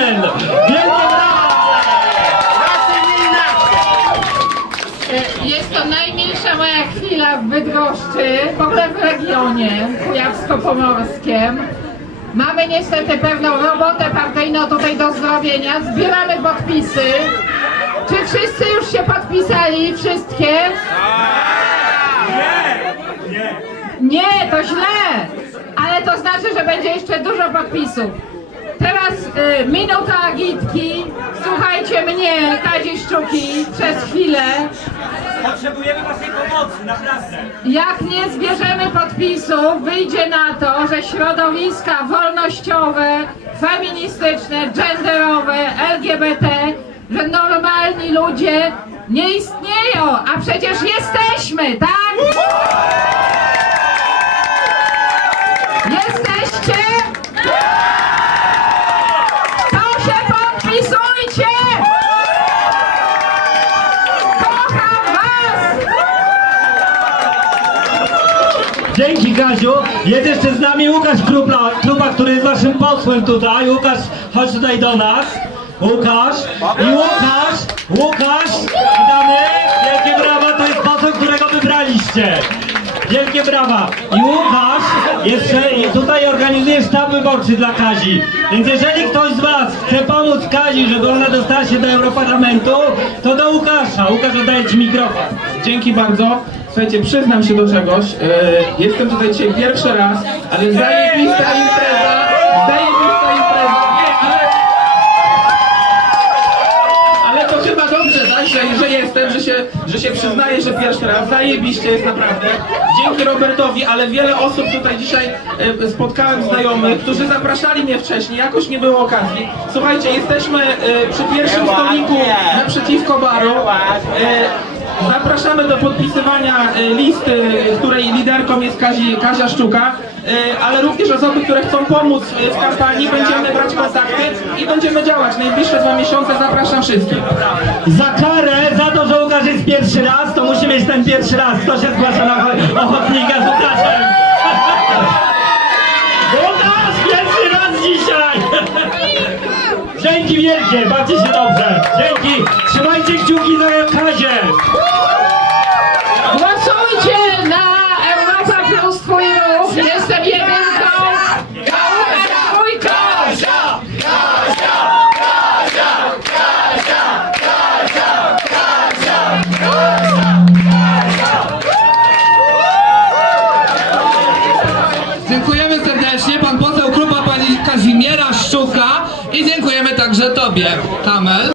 Amen! Wielkie brawa! Jest to najmilsza moja chwila w Bydgoszczy, w ogóle w regionie kujawsko-pomorskim. Mamy niestety pewną robotę partyjną tutaj do zrobienia. Zbieramy podpisy. Czy wszyscy już się podpisali? Wszystkie? Nie, to źle. Ale to znaczy, że będzie jeszcze dużo podpisów. Y, minuta agitki. Słuchajcie mnie, Kadzi Szczuki, przez chwilę. Potrzebujemy waszej pomocy, naprawdę! Jak nie zbierzemy podpisów, wyjdzie na to, że środowiska wolnościowe, feministyczne, genderowe, LGBT, że normalni ludzie nie istnieją, a przecież jesteśmy, tak? Jesteście? To się podpisujcie! Kocham was! Dzięki Kaziu. Jest jeszcze z nami Łukasz Krupa, Krupa, który jest naszym posłem tutaj. Łukasz, chodź tutaj do nas. Łukasz. I Łukasz, Łukasz, witamy. Wielkie brawa, to jest poseł, którego wybraliście. Wielkie brawa. I Łukasz jeszcze i tutaj organizuje sztab wyborczy dla Kazi. Więc jeżeli ktoś z Was chce pomóc Kazi, żeby ona dostała się do Europarlamentu, to do Łukasza. Łukasz oddaje Ci mikrofon. Dzięki bardzo. Słuchajcie, przyznam się do czegoś. E, jestem tutaj dzisiaj pierwszy raz, ale zajebista impreza. Zajebista impreza. Nie, ale... Ale to chyba dobrze, tak, że, że jestem, że się, że się przyznaję, że pierwszy raz. Zajebiście jest naprawdę. Dzięki Robertowi, ale wiele osób tutaj dzisiaj e, spotkałem znajomych, którzy zapraszali mnie wcześniej, jakoś nie było okazji. Słuchajcie, jesteśmy e, przy pierwszym stoliku naprzeciwko baru. E, Zapraszamy do podpisywania e, listy, której liderką jest Kazi, Kazia Szczuka, e, ale również osoby, które chcą pomóc e, w kampanii. Będziemy brać kontakty i będziemy działać. Najbliższe dwa miesiące zapraszam wszystkich. Za karę, za to, że Łukasz jest pierwszy raz, to musi mieć ten pierwszy raz. Kto się zgłasza na Dzięki wielkie, bawcie się dobrze. Dzięki, trzymajcie kciuki za Kazie. Głosujcie na Europa Plus Twój ruch. Jestem jedynką. Kaługa trójką. Dziękujemy serdecznie, pan także tobie, Kamel.